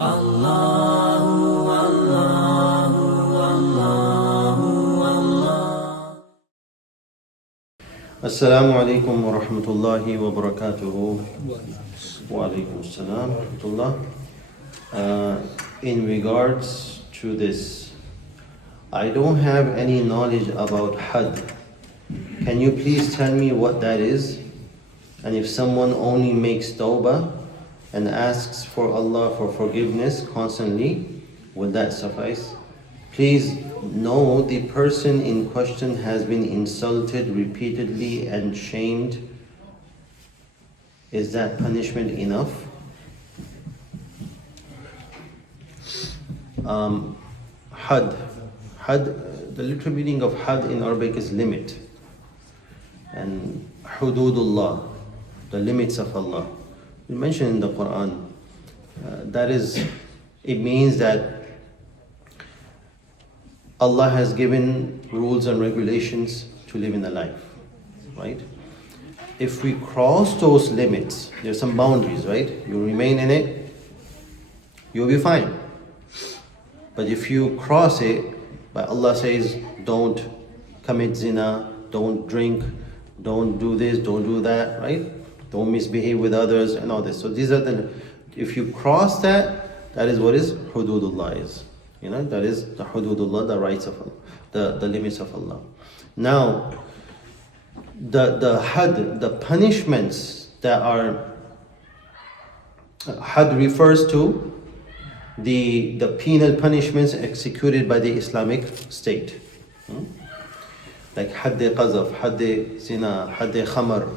Allahu, Allahu, Allahu, Allah. Assalamu alaikum wa rahmatullahi wa barakatuhu. Wa alaikum assalam wa rahmatullah. In regards to this, I don't have any knowledge about Hajj. Can you please tell me what that is? And if someone only makes tawbah and asks for Allah for forgiveness constantly, will that suffice? Please know the person in question has been insulted repeatedly and shamed. Is that punishment enough? Had, the literal meaning of had in Arabic is limit. And hududullah, the limits of Allah. We mentioned in the Quran, it means that Allah has given rules and regulations to live in a life, right? If we cross those limits, there's some boundaries, right? You remain in it, you'll be fine. But if you cross it, but Allah says, don't commit zina, don't drink, don't do this, don't do that, right? Don't misbehave with others and all this. So these are if you cross that, that is what is hududullah is. You know, that is the hududullah, the rights of Allah, the limits of Allah. Now, the punishments that are, had refers to the penal punishments executed by the Islamic State. Like hadd qazaf, hadd zina, hadd khamar,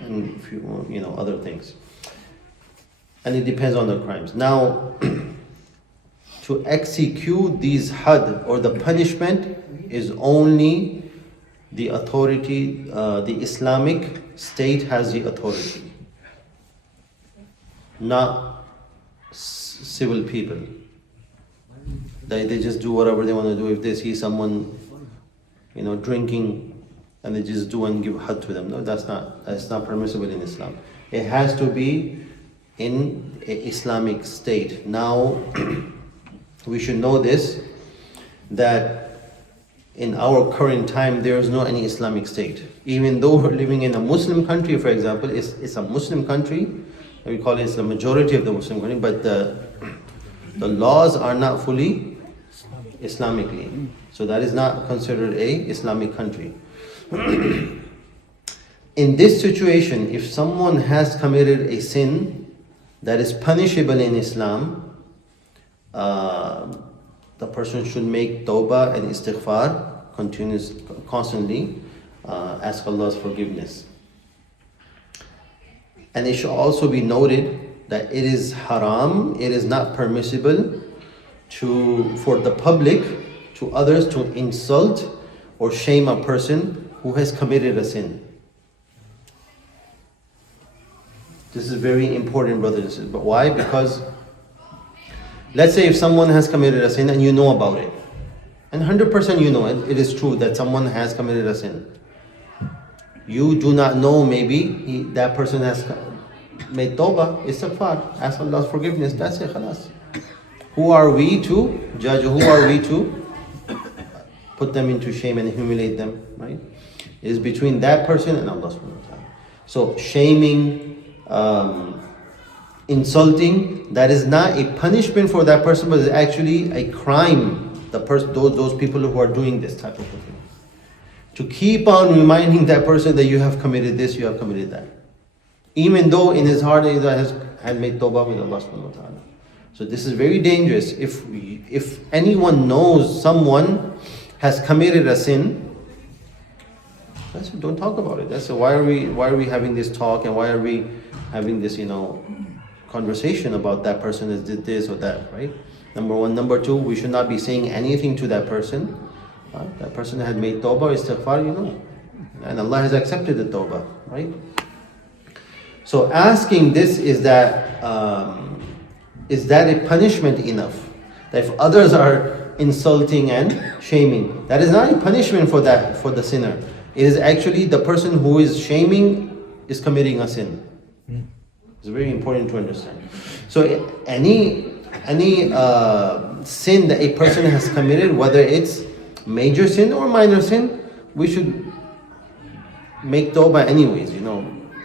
and if you know, other things. And it depends on the crimes. Now, to execute these had or the punishment is only the authority, the Islamic State has the authority, not civil people. They just do whatever they want to do. If they see someone, drinking, and they just do and give had to them. No, that's not permissible in Islam. It has to be in an Islamic state. Now, we should know this, that in our current time, there is no any Islamic state. Even though we're living in a Muslim country, for example, it's a Muslim country, we call it the majority of the Muslim country, but the laws are not fully Islamically. So that is not considered a Islamic country. In this situation, if someone has committed a sin that is punishable in Islam, the person should make tawbah and istighfar constantly, ask Allah's forgiveness. And it should also be noted that it is haram, it is not permissible for the public, to others, to insult or shame a person who has committed a sin. This is very important, brothers and sisters. But why? Because let's say if someone has committed a sin and you know about it, and 100% you know it is true that someone has committed a sin. You do not know, maybe that person has made tawbah, istighfar, ask Allah's forgiveness, that's it, khalas. Who are we to judge? Who are we to put them into shame and humiliate them, right? It is between that person and Allah subhanahu wa ta'ala. So shaming, insulting, that is not a punishment for that person, but it's actually a crime. Those people who are doing this type of thing. To keep on reminding that person that you have committed this, you have committed that. Even though in his heart he has made tawbah with Allah subhanahu wa ta'ala. So this is very dangerous. If anyone knows someone has committed a sin, that's it, don't talk about it. That's it. Why are we having this talk, and why are we having this conversation about that person that did this or that, right? Number one. Number two, we should not be saying anything to that person. That person had made tawbah, istighfar, and Allah has accepted the tawbah, right? So asking this, is that a punishment enough? That if others are insulting and shaming, that is not a punishment for the sinner. It is actually the person who is shaming is committing a sin. It's very important to understand. So any sin that a person has committed, whether it's major sin or minor sin, we should make tawbah anyways,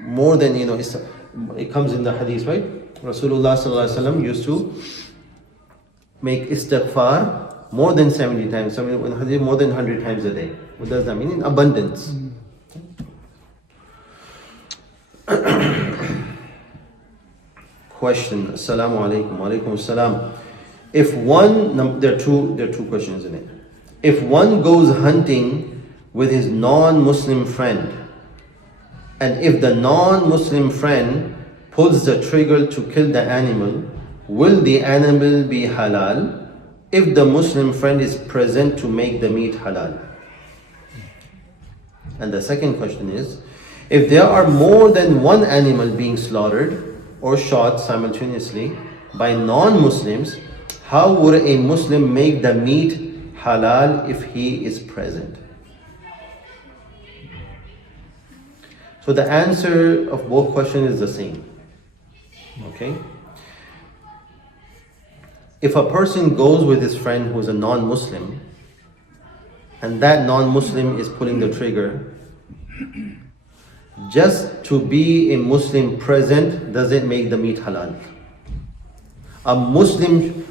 more than, it comes in the hadith, right? Rasulullah sallallahu alaihi wasallam used to make istighfar more than 70 times, more than 100 times a day. What does that mean? In abundance. Question. Assalamu alaikum. Wa alaikum assalam. If one, there are two questions in it. If one goes hunting with his non-Muslim friend, and if the non-Muslim friend pulls the trigger to kill the animal, will the animal be halal if the Muslim friend is present to make the meat halal? And the second question is, if there are more than one animal being slaughtered or shot simultaneously by non-Muslims, how would a Muslim make the meat halal if he is present? So the answer of both questions is the same. Okay? If a person goes with his friend who is a non-Muslim, and that non-Muslim is pulling the trigger, just to be a Muslim present doesn't make the meat halal. A Muslim,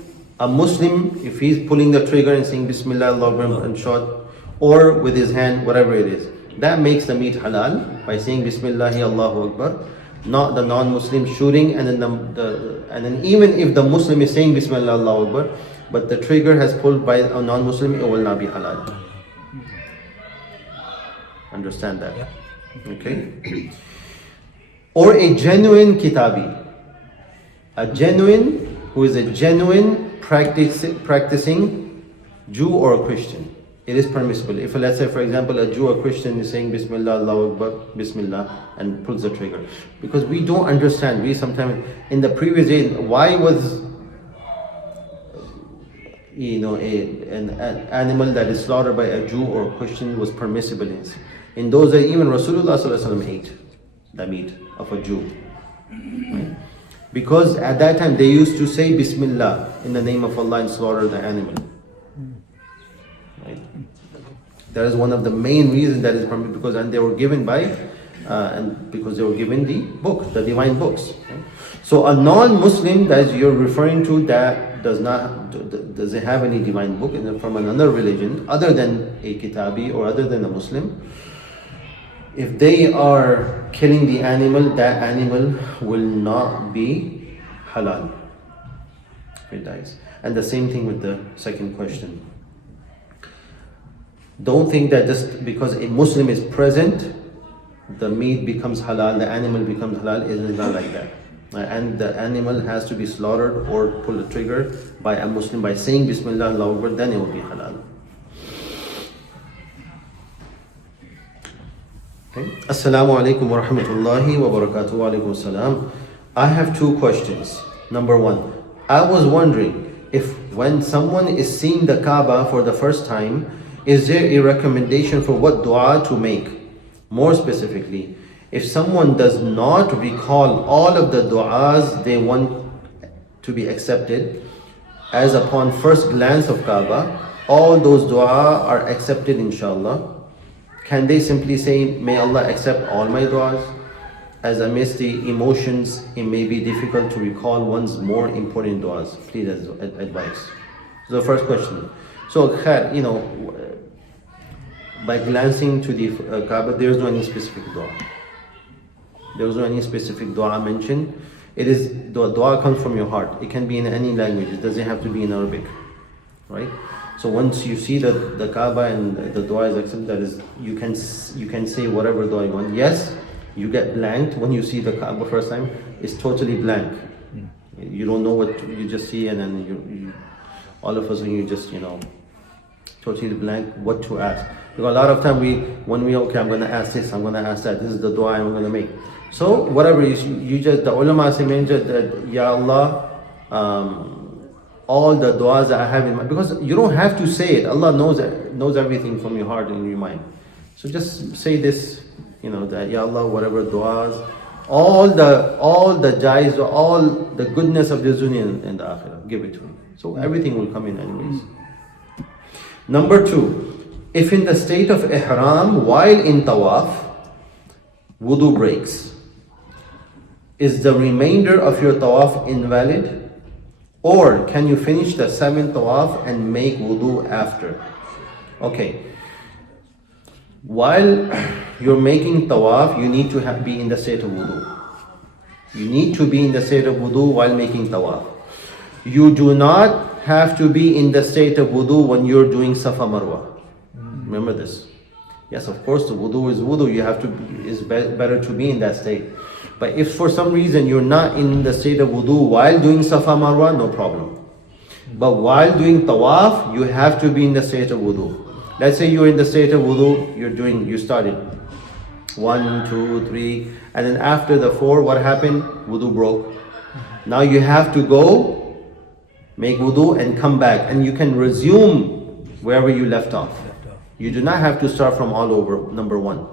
if he's pulling the trigger and saying Bismillah, Allahu Akbar, and shot, or with his hand, whatever it is, that makes the meat halal by saying Bismillah, Allahu Akbar. Not the non-Muslim shooting, and then even if the Muslim is saying Bismillah, Allahu Akbar, but the trigger has pulled by a non-Muslim, it will not be halal. Understand that? Yeah. Okay? Or a genuine kitabi, who is a genuine practicing Jew or a Christian. It is permissible. If, let's say, for example, a Jew or Christian is saying Bismillah, Allahu Akbar, Bismillah, and pulls the trigger. Because we don't understand. We sometimes, in the previous day, why was, an animal that is slaughtered by a Jew or a Christian was permissible. In those days, even Rasulullah sallallahu alaihi wasallam ate the meat of a Jew. Right? Because at that time, they used to say Bismillah in the name of Allah and slaughter the animal. Right? That is one of the main reasons that is permitted, because they were given because they were given the book, the divine books. Right? So a non-Muslim that you're referring to that does it have any divine book from another religion other than a kitabi or other than a Muslim, if they are killing the animal, that animal will not be halal if it dies. And the same thing with the second question. Don't think that just because a Muslim is present, the meat becomes halal, the animal becomes halal. It is not like that. And the animal has to be slaughtered or pull the trigger by a Muslim by saying Bismillah, Allahu Akbar, then it will be halal. Okay. Assalamu alaikum wa rahmatullahi wa barakatuh. Wa alaikum assalam. I have two questions. Number one, I was wondering if when someone is seeing the Kaaba for the first time, is there a recommendation for what dua to make? More specifically, if someone does not recall all of the du'as they want to be accepted, as upon first glance of Kaaba, all those du'a are accepted inshallah, can they simply say, may Allah accept all my du'as? As amidst the emotions, it may be difficult to recall one's more important du'as. Please advise. So the first question. So, by glancing to the Kaaba, there is no any specific dua. There is no any specific dua mentioned. It is, the dua comes from your heart. It can be in any language. It doesn't have to be in Arabic, right? So once you see the Kaaba and the dua is accepted, that is, you can say whatever dua you want. Yes, you get blanked when you see the Kaaba first time. It's totally blank. You don't know what you just see, and then you all of a sudden you just totally blank what to ask. Because a lot of time I'm going to ask this, I'm going to ask that. This is the dua I'm going to make. So whatever you just, the ulama say that, Ya Allah, all the du'as that I have in mind, because you don't have to say it. Allah knows everything from your heart and your mind. So just say this, that Ya Allah, whatever du'as All the jais, all the goodness of this dunya and the akhirah, give it to him. So everything will come in anyways. Number 2, if in the state of ihram while in tawaf, wudu breaks, is the remainder of your tawaf invalid? Or can you finish the 7th tawaf and make wudu after? Okay. While you're making tawaf, you need to be in the state of wudu. You need to be in the state of wudu while making tawaf. You do not have to be in the state of wudu when you're doing Safa Marwa. Remember this. Yes, of course, the wudu is wudu. You have to. It's better to be in that state. But if for some reason you're not in the state of wudu while doing Safa Marwa, no problem. But while doing tawaf, you have to be in the state of wudu. Let's say you're in the state of wudu, you started 1, 2, 3, and then after the 4, what happened? Wudu broke. Now you have to go, make wudu and come back, and you can resume wherever you left off. You do not have to start from all over, number 1.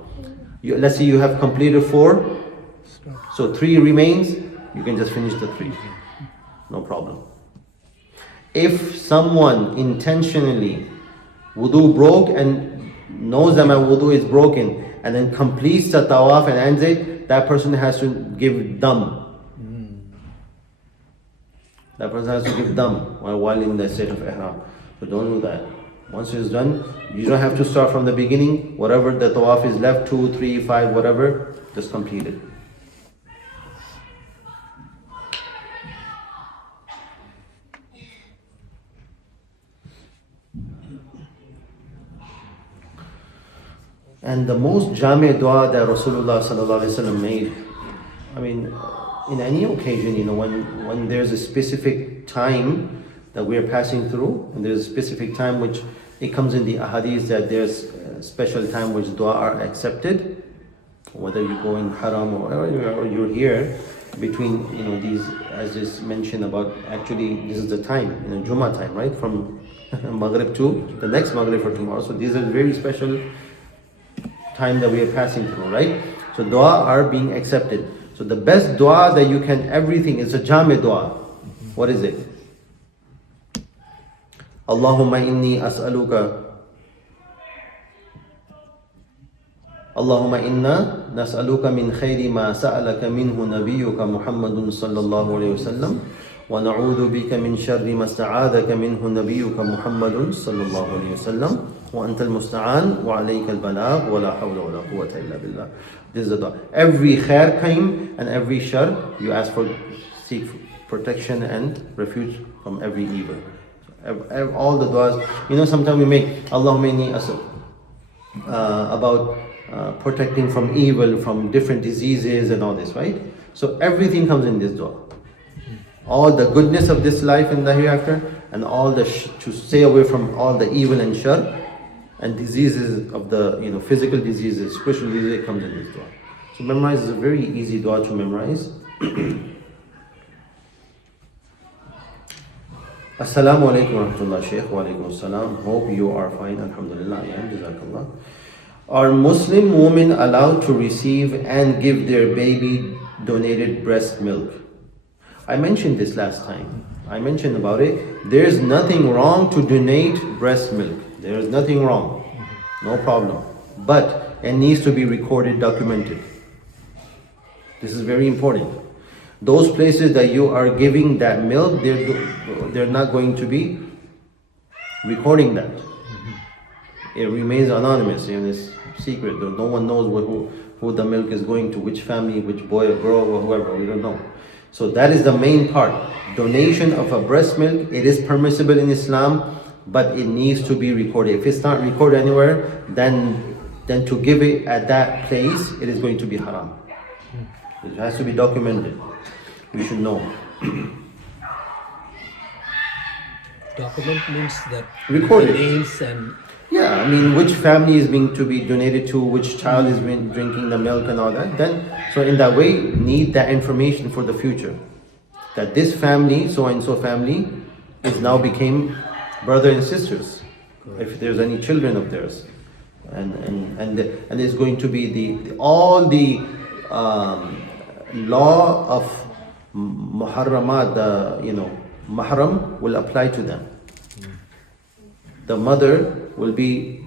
Let's say you have completed 4, so 3 remains, you can just finish the 3. No problem. If someone intentionally wudu broke and knows that my wudu is broken and then completes the tawaf and ends it, that person has to give dam. That person has to give dam while in the state of ihram. So don't do that. Once it's done, you don't have to start from the beginning. Whatever the tawaf is left, 2, 3, 5, whatever, just complete it. And the most jami dua that Rasulullah sallallahu alaihi wasallam made, I mean, in any occasion, when there's a specific time that we are passing through, and there's a specific time which it comes in the ahadith that there's a special time which dua are accepted, whether you go in haram or you're here between, these, as is mentioned about, actually this is the time, Jummah time, right? From Maghrib to the next Maghrib for tomorrow. So these are very special time that we are passing through, right? So dua are being accepted. So the best dua that you can, everything is a jami dua. What is it? Allahumma inni as'aluka. Allahumma inna nas'aluka min khayri ma sa'alaka minhu nabiyyuka Muhammadun sallallahu alayhi wasallam wa na'udhu bika min sharri ma sta'adaka minhu nabiyyuka Muhammadun sallallahu alayhi wasallam wa anta al-musta'an wa alayka al-balagh wa la hawla wa la quwwata illa billah. This is the dua. Every khair came and every shar, you ask for, seek protection and refuge from every evil. All the duas, sometimes we make Allahumma inni as'al about protecting from evil, from different diseases and all this, right? So everything comes in this dua. All the goodness of this life and the hereafter, and all the to stay away from all the evil and shar and diseases of the physical diseases, spiritual diseases, comes in this dua. So memorize is a very easy dua to memorize. Assalamu alaikum wa rahmatullah, Shaykh. Wa alaikum assalam. Hope you are fine. Alhamdulillah. I am. Jazakallah. Are Muslim women allowed to receive and give their baby donated breast milk? I mentioned this last time. I mentioned about it. There is nothing wrong to donate breast milk. There is nothing wrong. No problem. But it needs to be recorded, documented. This is very important. Those places that you are giving that milk, they're not going to be recording that. It remains anonymous, it's secret. No one knows who the milk is going to, which family, which boy or girl or whoever, we don't know. So that is the main part. Donation of a breast milk, it is permissible in Islam, but it needs to be recorded. If it's not recorded anywhere, then to give it at that place, it is going to be haram. It has to be documented. We should know. Document means that Record the it. names and Yeah, which family is being to be donated to, which child is been drinking the milk and all that. Then, so in that way, need that information for the future. That this family, so and so family, is now became brother and sisters. If there's any children of theirs, and it's going to be all the law of muharramat, the mahram will apply to them. The mother will be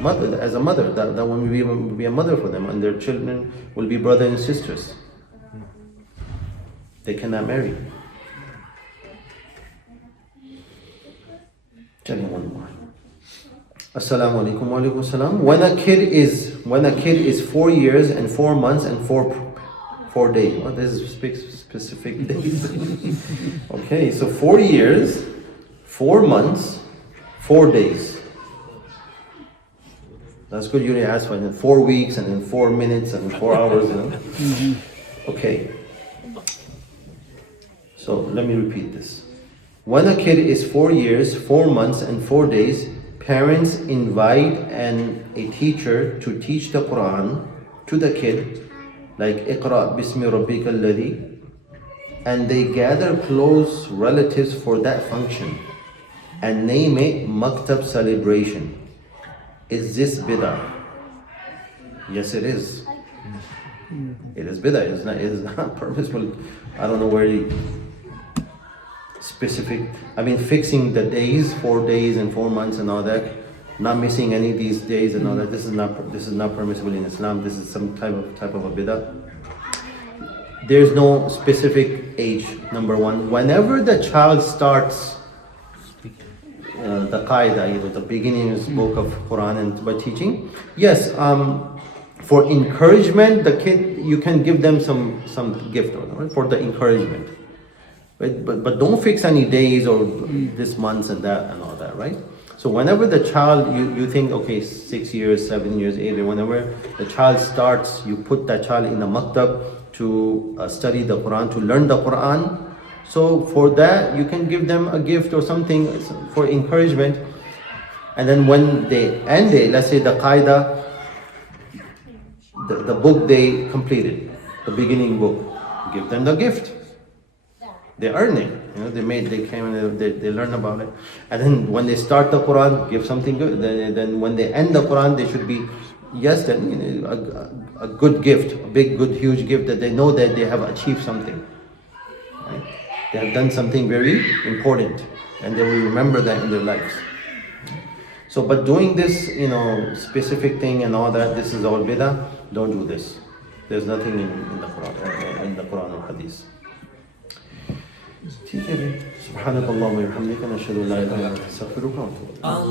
mother as a mother. That woman will be a mother for them, and their children will be brothers and sisters. They cannot marry. Tell me one more. Assalamu alaikum wa alaikum assalam. When a kid is 4 years and 4 months and 4 days. Well, this is specific days. Okay, so 4 years, 4 months, 4 days. That's good. You only ask for it in 4 weeks and in 4 minutes and 4 hours. Okay. So let me repeat this. When a kid is 4 years, 4 months, and 4 days, parents invite a teacher to teach the Quran to the kid, like Iqra bismi rabbika alladhi, and they gather close relatives for that function and name it Maktab celebration. Is this bid'ah? Yes, it is. It is bid'ah. It is not permissible. I don't know where fixing the days, 4 days and 4 months and all that, not missing any of these days and all that. This is not permissible in Islam. This is some type of a bid'ah. There's no specific age. Number one, whenever the child starts the qaida, the beginning book of Quran and by teaching, yes, for encouragement, the kid, you can give them some gift, right, for the encouragement. But don't fix any days or this months and that and all that, right? So whenever the child, you think, okay, 6 years, 7 years, 8 years, whenever the child starts, you put that child in a maktab to study the Quran, to learn the Quran. So for that, you can give them a gift or something for encouragement. And then when they end it, let's say the qaida, the book they completed, the beginning book, give them the gift. They earn it, they came and they learn about it. And then when they start the Quran, give something good. Then when they end the Quran, they should be, yes, then a good gift, a big, good, huge gift that they know that they have achieved something. Right? They have done something very important, and they will remember that in their lives. So, but doing this, specific thing and all that, this is all bid'ah. Don't do this. There's nothing in the Quran or Hadith. ठीक है سبحانك اللهم وبحمدك نشهد ان لا اله الا انت نستغفرك ونتوب اليك